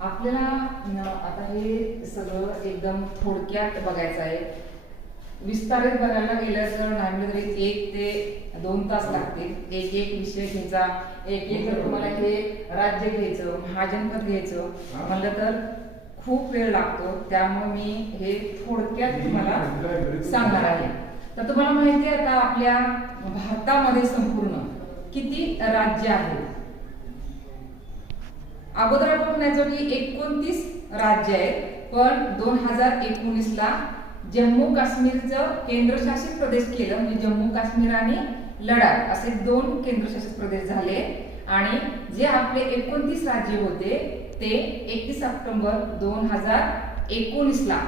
आपल्याला आता हे सगळं एकदम थोडक्यात बघायचं आहे. विस्तारित बघायला गेलं तर नाही म्हणलं तरी 1 ते 2 तास लागतील. एक एक विषय घ्यायचा, एक एक जर तुम्हाला हे राज्य घ्यायचं, महाजनपद घ्यायचं म्हणलं तर खूप वेळ लागतो. त्यामुळे मी हे थोडक्यात तुम्हाला सांगणार आहे. तर तुम्हाला माहिती आहे आता आपल्या भारतामध्ये संपूर्ण किती राज्य आहेत. अगोदर आपण म्हणायचो की 29 राज्य आहेत, पण 2019 ला जम्मू काश्मीरचं केंद्रशासित प्रदेश केलं. म्हणजे जम्मू काश्मीर आणि लडाख असे 2 केंद्रशासित प्रदेश झाले. आणि जे आपले 29 राज्य होते ते 31 ऑक्टोबर 2019 ला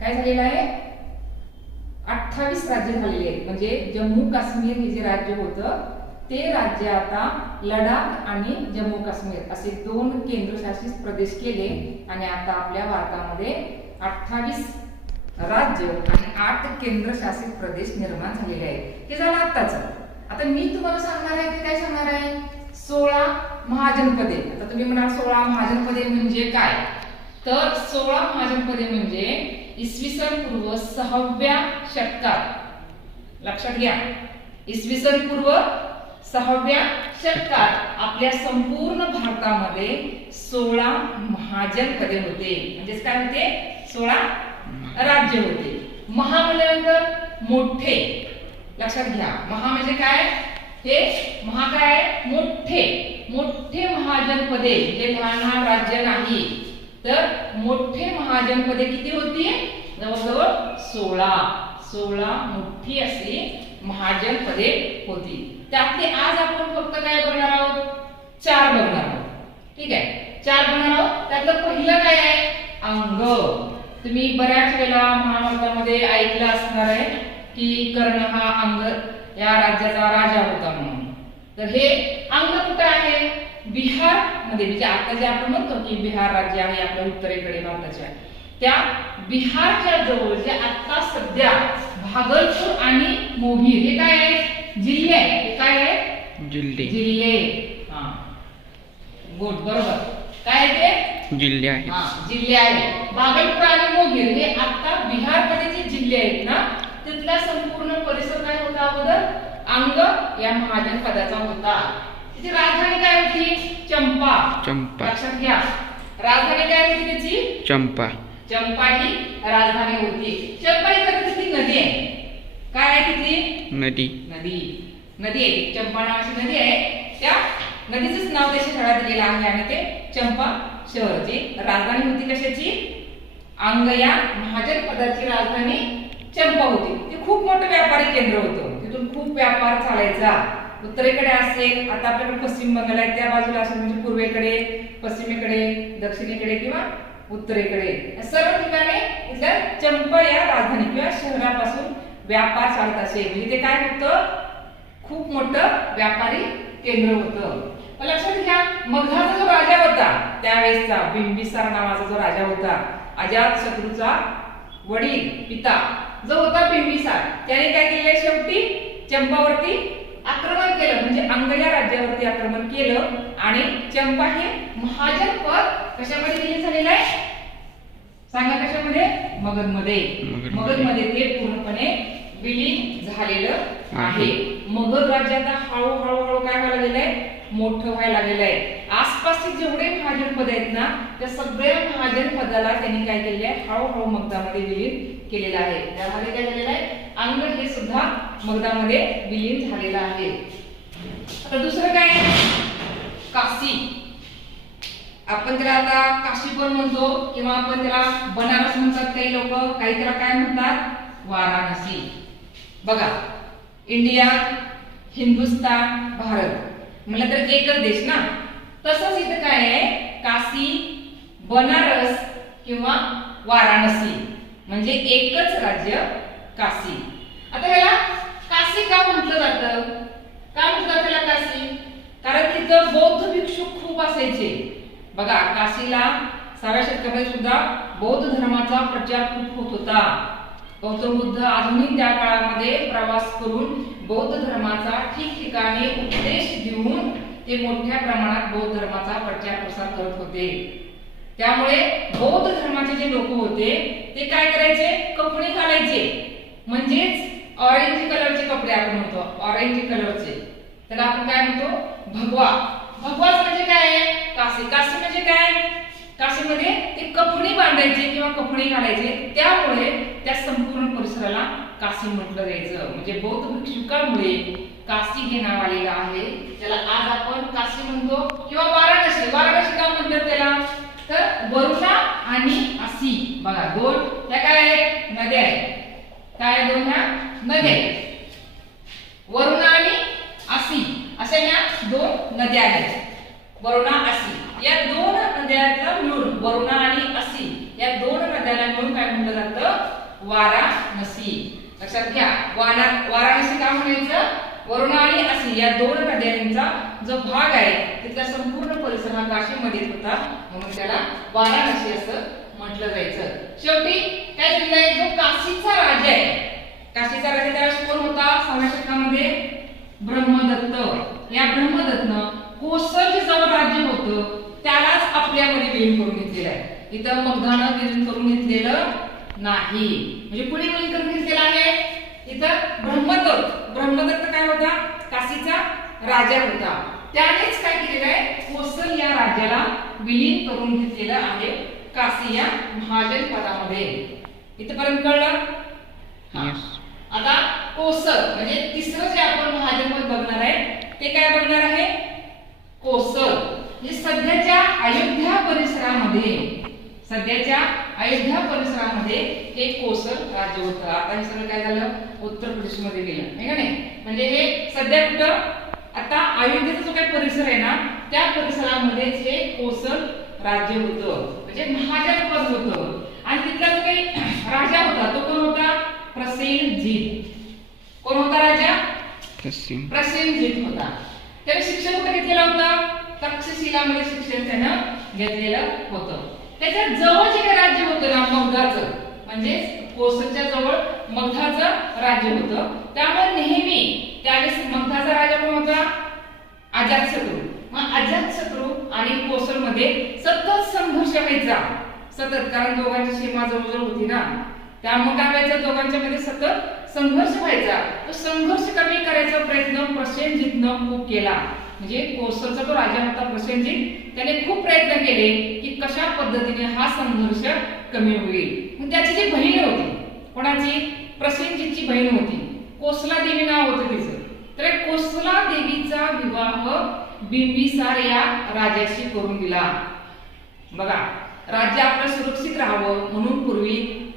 काय झालेलं आहे, 28 राज्य झालेले आहेत. म्हणजे जम्मू काश्मीर हे जे राज्य होतं ते राज्य आता लडाख आणि जम्मू काश्मीर असे 2 केंद्रशासित प्रदेश केले. आणि आता आपल्या भारतामध्ये 28 राज्य आणि 8 केंद्रशासित प्रदेश निर्माण झालेले आहेत. हे झालं आत्ताच. आता मी तुम्हाला सांगणार आहे की काय सांगणार आहे, 16 महाजनपदे. आता तुम्ही म्हणाल 16 महाजनपदे म्हणजे काय, तर 16 महाजनपदे म्हणजे इसवी सन पूर्व 6व्या शतकात, लक्षात घ्या, इसवी सन पूर्व 6व्या शतकात आपल्या संपूर्ण भारतामध्ये 16 महाजनपदे होते. म्हणजेच काय होते, 16 राज्य होते. महा म्हणल्यानंतर मोठे, लक्षात घ्या. महा म्हणजे काय, हे महा काय, मोठे मोठे महाजनपदे, जे लहान लहान राज्य नाही. तर मोठे महाजनपदे किती होती, जवळजवळ 16 मोठी अशी महाजनपदे होती. त्यातले आज आपण फक्त काय बघणार आहोत, 4 बघणार आहोत. ठीक आहे, 4 बघणार आहोत. त्यातलं पहिलं काय आहे, अंग. तुम्ही बऱ्याच वेळेला महाभारतामध्ये ऐकलं असणार आहे की कर्ण हा अंग या राज्याचा राजा होता म्हणून. तर हे अंग कुठे आहे, बिहार मध्ये. म्हणजे आता जे आपण म्हणतो की बिहार राज्य आहे आपल्या उत्तरेकडे भारताच्या, त्या बिहारच्या जवळ जे आता सध्या भागलपूर आणि मोहीर हे काय आहे, जिल्हे आहे. हे काय आहे, जिल्हे. हा, गुड, बरोबर. काय आहे ते, जिल्हे आहे. हा, जिल्हे आहे. भागलपूर आणि मोहीर हे आता बिहार मध्ये जे जिल्हे आहेत ना, तिथला संपूर्ण परिसर काय होता, अगोदर अंग या महाजनपदाचा होता. तिची राजधानी काय होती, चंपा. लक्षात घ्या, राजधानी काय होती त्याची, चंपा ही राजधानी होती. चंपा ही तिथली नदी आहे. काय आहे तिथली, नदी आहे. चंपा नावाची नदी आहे. त्या नदीचंच नाव त्या शहराला दिलेलं आहे. आणि ते चंपा शहराची राजधानी होती. कशाची, अंग या महाजनपदाची राजधानी चंपा होती. ते खूप मोठं व्यापारी केंद्र होतं. तिथून खूप व्यापार चालायचा. उत्तरेकडे असेल, आता आपल्याकडे पश्चिम बंगाल आहे, त्या बाजूला असेल म्हणजे पूर्वेकडे, पश्चिमेकडे, दक्षिणेकडे किंवा उत्तरेकडे, सर्व ठिकाणी इथल्या चंपा या राजधानी किंवा शहरापासून व्यापार चालत असे. म्हणजे ते काय होतं, खूप मोठं व्यापारी केंद्र होतं. लक्षात घ्या, मगधाचा जो राजा होता त्यावेळेसचा, बिंबिसार नावाचा जो राजा होता, अजातशत्रूचा वडील, पिता जो होता बिंबिसार, त्याने काय केलं, शेवटी चंपावरती आक्रमण केलं. म्हणजे अंग या राज्यावरती आक्रमण केलं. आणि चंपा हे महाजनपद कशामध्ये विलीन झालेलं आहे, सांगा कशामध्ये, मगधमध्ये. मगधमध्ये ते पूर्णपणे विलीन झालेलं आहे. मगध राज्य आता हळूहळू काय व्हायला लागलेलं आहे, मोठं व्हायला लागलेलं आहे. आसपासचे जेवढे महाजनपद आहेत ना, त्या सगळ्या महाजनपदाला त्यांनी काय केलेलं आहे, हळूहळू मगधामध्ये विलीन केलेलं आहे. त्यामध्ये काय झालेलं आहे, अंग हे सुद्धा मगधामध्ये विलीन झालेलं आहे. आता दुसरं काय, काशी. आपण त्याला आता काशी पण म्हणतो किंवा आपण त्याला बनारस म्हणतात काही लोक, काही त्याला काय म्हणतात, वाराणसी. बघा, इंडिया, हिंदुस्तान, भारत म्हटलं तर एकच देश ना. तसंच इथं काय आहे, काशी, बनारस किंवा वाराणसी म्हणजे एकच राज्य काशी. आता ह्याला काशी का म्हटलं जातं, का म्हणतात त्याला काशी, कारण तिथं बौद्ध भिक्षू खूप असायचे. बघा, काशीला 6व्या शतकामध्ये सुद्धा बौद्ध धर्माचा प्रचार खूप होत होता. गौतम बुद्ध अजूनही त्या काळामध्ये प्रवास करून बौद्ध धर्माचा ठिकठिकाणी उपदेश देऊन ते मोठ्या प्रमाणात बौद्ध धर्माचा प्रचार प्रसार करत होते. त्यामुळे बौद्ध धर्माचे जे लोक होते ते काय करायचे, कपडे घालायचे, म्हणजेच ऑरेंज कलरचे कपडे आपण म्हणतो, ऑरेंज कलरचे, त्याला आपण काय म्हणतो, भगवा. भगवा म्हणजे काय, कासी. कासी म्हणजे काय, काशीमध्ये ते कपडे बांधायचे किंवा कपडे घालायचे, त्यामुळे त्या संपूर्ण परिसराला काशी म्हटलं जायचं. म्हणजे बौद्ध भिक्षुकांमुळे काशी हे नाव आलेलं आहे, त्याला आज आपण काशी म्हणतो किंवा वाराणसी. वाराणसी का म्हणतात त्याला, तर वरुणा आणि असी, बघा दोन त्या काय आहेत, नद्या आहेत. काय दोन ह्या नद्या आहेत, वरुणा आणि असी अशा ह्या दोन नद्या आहेत. वरुणा असी या दोन नद्यांना मिळून, वरुणा आणि असी या दोन नद्यांना मिळून काय म्हटलं जातं, वाराणसी. लक्षात घ्या, वाराणसी का म्हणायचं, वरुणा आणि असी या दोन नद्यांचा जो भाग आहे तिथला संपूर्ण परिसर हा काशीमध्ये होता, म्हणून त्याला वाराणसी असं म्हटलं जायचं. शेवटी काय झालंय, जो काशीचा राजा आहे, काशीचा राजा त्यावेळेस कोण होता, 6व्या शतकामध्ये ब्रह्मदत्त. या ब्रह्मदत्तनं कोसल जवळ राज्य होतं त्यालाच आपल्यामध्ये विलीन करून घेतलेलं आहे. इथं मगधानं विलीन करून घेतलेलं नाही. म्हणजे कुणी विलीन करून घेतलेलं आहे, इथं ब्रह्मदत्त काय होता, काशीचा राजा होता, त्यानेच काय केलेलं आहे, कोसल या राज्याला विलीन करून घेतलेलं आहे काशी या महाजन पदामध्ये. इथपर्यंत कळलं. आता कोसल म्हणजे तिसरं जे आपण महाजन पद बघणार आहे ते काय बघणार आहे, कोसल. म्हणजे सध्याच्या अयोध्या परिसरामध्ये हे कोसल राज्य होतं. आता हे सगळं काय झालं, उत्तर प्रदेशमध्ये गेलं, आहे का नाही. म्हणजे हे सध्या कुठं, आता अयोध्येचा जो काही परिसर आहे ना त्या परिसरामध्येच हे कोसल राज्य होतं, म्हणजे महाजन पद होतं. आणि तिथला जो काही राजा होता तो कोण होता, प्रसेनजीत. कोण होता राजा, प्रसेनजीत होता. त्याने शिक्षण कुठे घेतलेलं होतं, तक्षशिलामध्ये शिक्षण त्यानं घेतलेलं होतं. त्याच्या जवळ जे काही राज्य होतं ना मगधाचं, म्हणजे कोसलच्या जवळ मगधाचं राज्य होतं, त्यामुळे नेहमी त्यावेळेस मगधाचा राजा कोण होता, अजातशत्रू. मग अजातशत्रू आणि कोसल मध्ये सतत संघर्ष व्हायचा, सतत, कारण दोघांची सीमा जवळजवळ होती ना, त्यामुळे काय व्हायचं, दोघांच्या मध्ये सतत संघर्ष व्हायचा. तो संघर्ष कमी करायचा प्रयत्न प्रसेनजीतनं खूप केला. म्हणजे कोसलचा जो राजा होता प्रसेनजीत, त्याने खूप प्रयत्न केले की कशा पद्धतीने हा संघर्ष कमी होईल. मग त्याची जी बहीण होती, कोणाची, प्रसेनजीतची बहीण होती, कोसला देवी नाव होतं तिचं. तर कोसला देवीचा विवाह बिंबिसार या राजाशी करून दिला. बघा, राज्य आपलं सुरक्षित राहावं म्हणून पूर्वी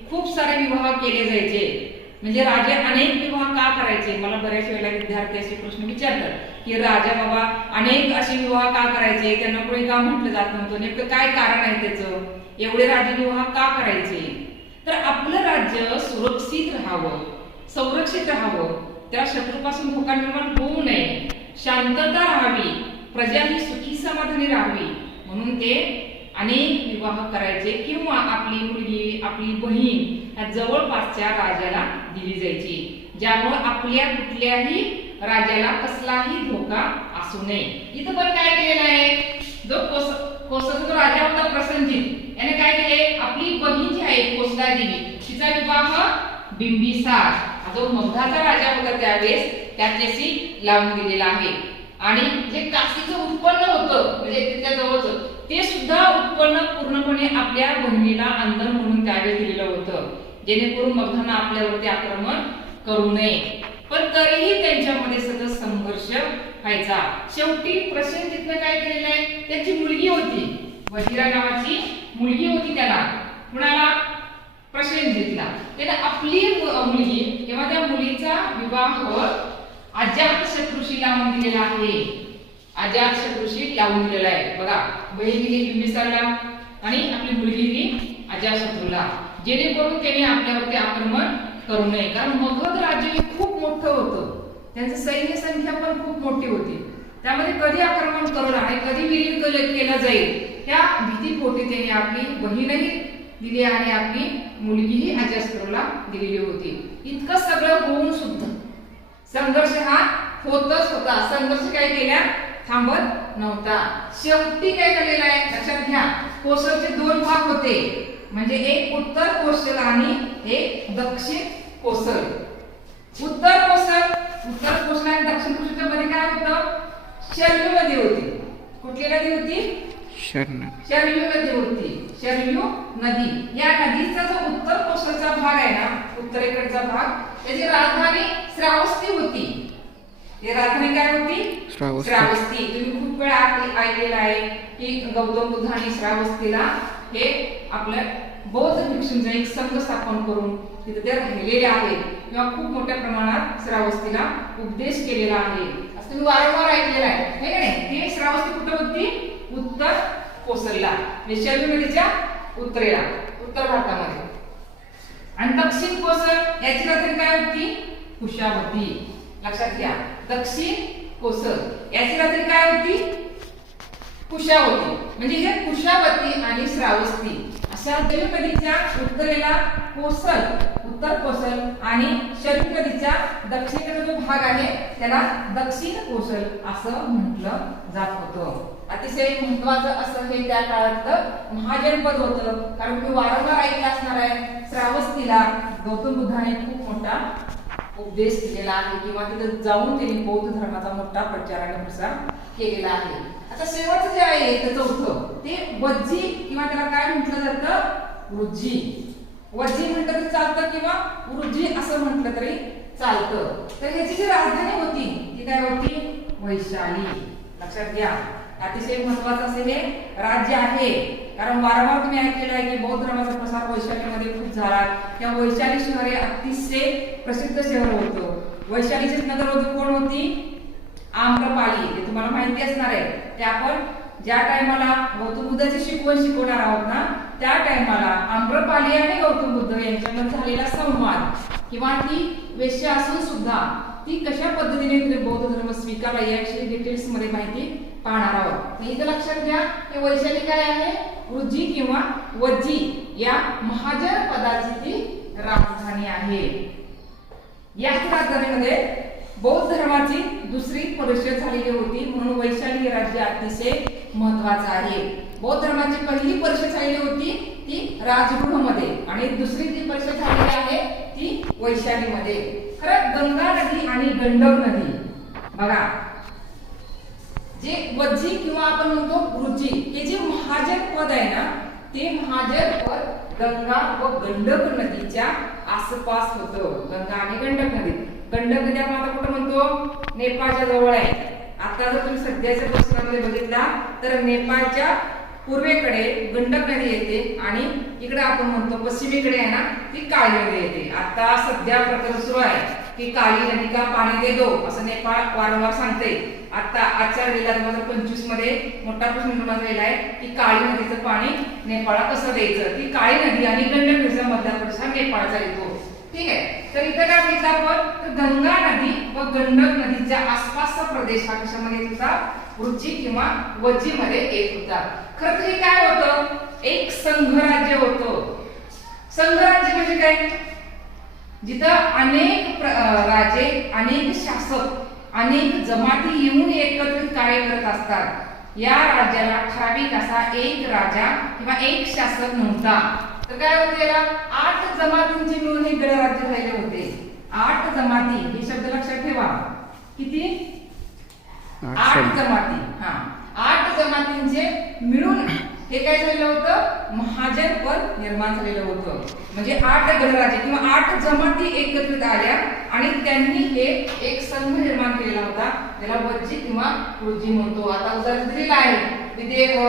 खूप सारे विवाह केले जायचे. म्हणजे राजे अनेक विवाह का करायचे, मला बऱ्याच वेळेला विद्यार्थी असे प्रश्न विचारतात की राजा बाबा अनेक असे विवाह का करायचे, त्यांना कोणी का म्हटलं जात नव्हतं, नेमकं काय कारण आहे त्याचं, एवढे राजे विवाह का करायचे. तर आपलं राज्य सुरक्षित राहावं, संरक्षित राहावं, त्या शत्रूपासून धोका निर्माण होऊ नये, शांतता राहावी, प्रजा ही सुखी समाधानी राहावी म्हणून ते अनेक विवाह करायचे किंवा आपली मुलगी, आपली बहीण या जवळपासच्या राजाला दिली जायची, ज्यामुळे आपल्या कुठल्याही राजाला कसलाही धोका असू नये. इथं पण काय केलेलं आहे, जो कोसलचा राजा होता प्रसेनजीत याने काय केले, आपली बहीण जी आहे कोसला देवी तिचा विवाह बिंबिसार जो मगधाचा राजा होता त्यावेळेस त्याच्याशी लावून दिलेला आहे. आणि जे काशीचं उत्पन्न होतं म्हणजे तिच्या जवळचं ते सुद्धा उत्पन्न पूर्णपणे आपल्या बहिणीला अंधन म्हणून त्यावेळेस दिलेलं होतं, जेणेकरून मगधांना आपल्यावरती आक्रमण करू नये. पण तरीही त्यांच्यामध्ये सतत संघर्ष व्हायचा. शेवटी प्रसेनजीतनं काय केलेलं आहे, त्याची मुलगी होती, वजिरा नावाची मुलगी होती त्याला, कुणाला, प्रसेनजीतला. त्याने आपली मुलगी किंवा त्या मुलीचा विवाह अजातशत्रूशी लावून दिलेला आहे. अजातशत्रूशी लावून दिलेला आहे. बघा, बहीण दिली बिंबिसारला आणि आपली मुलगी दिली अजातशत्रूला, जेणेकरून त्याने आपल्यावरती आक्रमण करू नये. कारण मगध राज्य हे खूप मोठं होतं, त्यांची सैन्य संख्या पण खूप मोठी होती, त्यामध्ये कधी आक्रमण करू आणि कधी विलीन केलं जाईल त्या भीतीपोटी त्याने आपली बहीणही दिली आणि आपली मुलगीही अजातशत्रूला दिलेली होती. इतकं सगळं होऊन सुद्धा संघर्ष हा होतच होता. संघर्ष काय केला, थांबत नव्हता. शेवटी काय झालेलं आहे लक्षात घ्या, कोसलचे दोन भाग होते, म्हणजे एक उत्तर कोसल आणि एक दक्षिण कोसल. उत्तर कोसल आणि दक्षिण कोसलच्या मध्ये काय होतं, शरयू नदी होती. कुठली नदी होती, शरयू नदी होती. शरयू नदी, या नदीचा जो उत्तर कोसलचा भाग आहे ना, उत्तरेकडचा भाग, त्याची राजधानी श्रावस्ती होती. ही राजधानी काय होती, श्रावस्ती. तुम्ही खूप वेळा ऐकलेलं आहे की गौतम बुद्धांनी श्रावस्तीला हे आपल्या बौद्ध भिक्षूंचा एक संघ स्थापन करून तिथे ते राहिलेले आहेत किंवा खूप मोठ्या प्रमाणात श्रावस्तीला उपदेश केलेला आहे, असं तुम्ही वारंवार ऐकलेलं आहे, हे का नाही. ती श्रावस्ती कुठे होती, उत्तर कोसलला, शरयू नदीच्या उत्तरेला, उत्तर भारतामध्ये. आणि दक्षिण कोसल याची राजधानी काय होती, कुशावती. लक्षात घ्या, दक्षिण कोसल याची राजधानी काय होती, कुशावती. म्हणजे हे कुशावती आणि श्रावस्ती अशा शरयू नदीच्या उत्तरेला कोसल, उत्तर कोसल, आणि शरयू नदीच्या दक्षिणेकडे जो भाग आहे त्याला दक्षिण कोसल असं म्हटलं जात होतं. अतिशय महत्वाचं असं हे त्या काळातलं महाजनपद होतं, कारण तुम्ही वारंवार ऐकलं असणार आहे, श्रावस्तीला गौतम बुद्धाने खूप मोठा उपदेश केलेला आहे किंवा तिथे जाऊन त्यांनी बौद्ध धर्माचा मोठा प्रचार आणि प्रसार केलेला आहे. आता शेवटचं जे आहे ते चौथं, ते वज्जी किंवा त्याला काय म्हटलं जातं, वृज्जी. वज्जी म्हटलं तरी चालतं किंवा वृज्जी असं म्हटलं तरी चालतं. तर ह्याची जी राजधानी होती ती काय होती, वैशाली. लक्षात घ्या, अतिशय महत्वाचं असे हे राज्य आहे, कारण वारंवार तुम्ही ऐकलेलं आहे की बौद्ध धर्माचा प्रसार वैशालीमध्ये खूप झाला. त्या वैशाली शहर हे अतिशय प्रसिद्ध शहर होतं. वैशालीचे नगर होते कोण होती, आम्रपाली. ते तुम्हाला माहिती असणार आहे. ते आपण ज्या टायमाला गौतम बुद्धाची शिकवण शिकवणार आहोत ना, त्या टायमाला आम्रपाली आणि गौतम बुद्ध यांच्यामध्ये झालेला संवाद किंवा ती वेश्या असून सुद्धा ती कशा पद्धतीने तिने बौद्ध धर्म स्वीकारला याविषयी डिटेल्स मध्ये माहिती पाहणार आहोत. इथे लक्षात घ्या, हे वैशाली काय आहे, वृज्जी किंवा वज्जी या महाजन पदाची ती राजधानी आहे. या राजधानीमध्ये बौद्ध धर्माची दुसरी परिषद झालेली होती, म्हणून वैशाली हे राज्य अतिशय महत्वाचं आहे. बौद्ध धर्माची पहिली परिषद झालेली होती ती राजगृहमध्ये, आणि दुसरी जी परिषद झालेली आहे ती वैशालीमध्ये. खरं गंगा नदी आणि गंडक नदी बघा, जे वज्जी किंवा आपण म्हणतो वृज्जी, हे जे महाजन पद आहे ना, ते महाजन पद गंगा व गंडक नदीच्या आसपास होतं. गंगा आणि गंडक नदी, गंडक नदी आपण आता कुठं म्हणतो, नेपाळच्या जवळ आहे. आता जर तुम्ही सध्याच्या पुस्तकामध्ये बघितला तर नेपाळच्या पूर्वेकडे गंडक नदी येते आणि इकडे आपण म्हणतो पश्चिमेकडे आहे ना ती काळी नदी येते. आता सध्या प्रकरण सुरू आहे की काळी नदी का पाणी दे दो असं नेपाळ वारंवार सांगते. आता आजच्या वेळेला 2025 मध्ये मोठा प्रश्न निर्माण झालेला आहे की काळी नदीचं पाणी नेपाळला कसं द्यायचं. ती काळी नदी आणि गंडक नदीचा मधला प्रदेश हा नेपाळचा येतो. ठीक आहे, तर इथं काय म्हटलं आपण, तर गंगा नदी व गंडक नदीच्या आसपासचा प्रदेश हा कशामध्ये येत होता, वृज्जी किंवा वज्जी मध्ये येत होता. खरं तर हे काय होतं, एक संघराज्य होतं. संघराज्य म्हणजे काय, जिथं अनेक राजे, अनेक शासक, अनेक जमाती येऊन एकत्रित कार्य करत असतात. या राज्याला ठराविक असा एक राजा किंवा एक शासक नव्हता. तर काय होते, याला 8 जमातींचे मिळून हे गणराज्य झाले होते. 8 जमाती, हे शब्द लक्षात ठेवा. किती, 8 जमाती. 8 जमातींचे मिळून हे काय झालेलं होतं, महाजन पद निर्माण झालेलं होतं. म्हणजे 8 गणराज्य किंवा 8 जमाती एकत्रित आल्या आणि त्यांनी हे एक संघ निर्माण केलेला होता, त्याला वज्जी किंवा वृज्जी म्हणतो. आता उदाहरण दिलेलं आहे, विदेह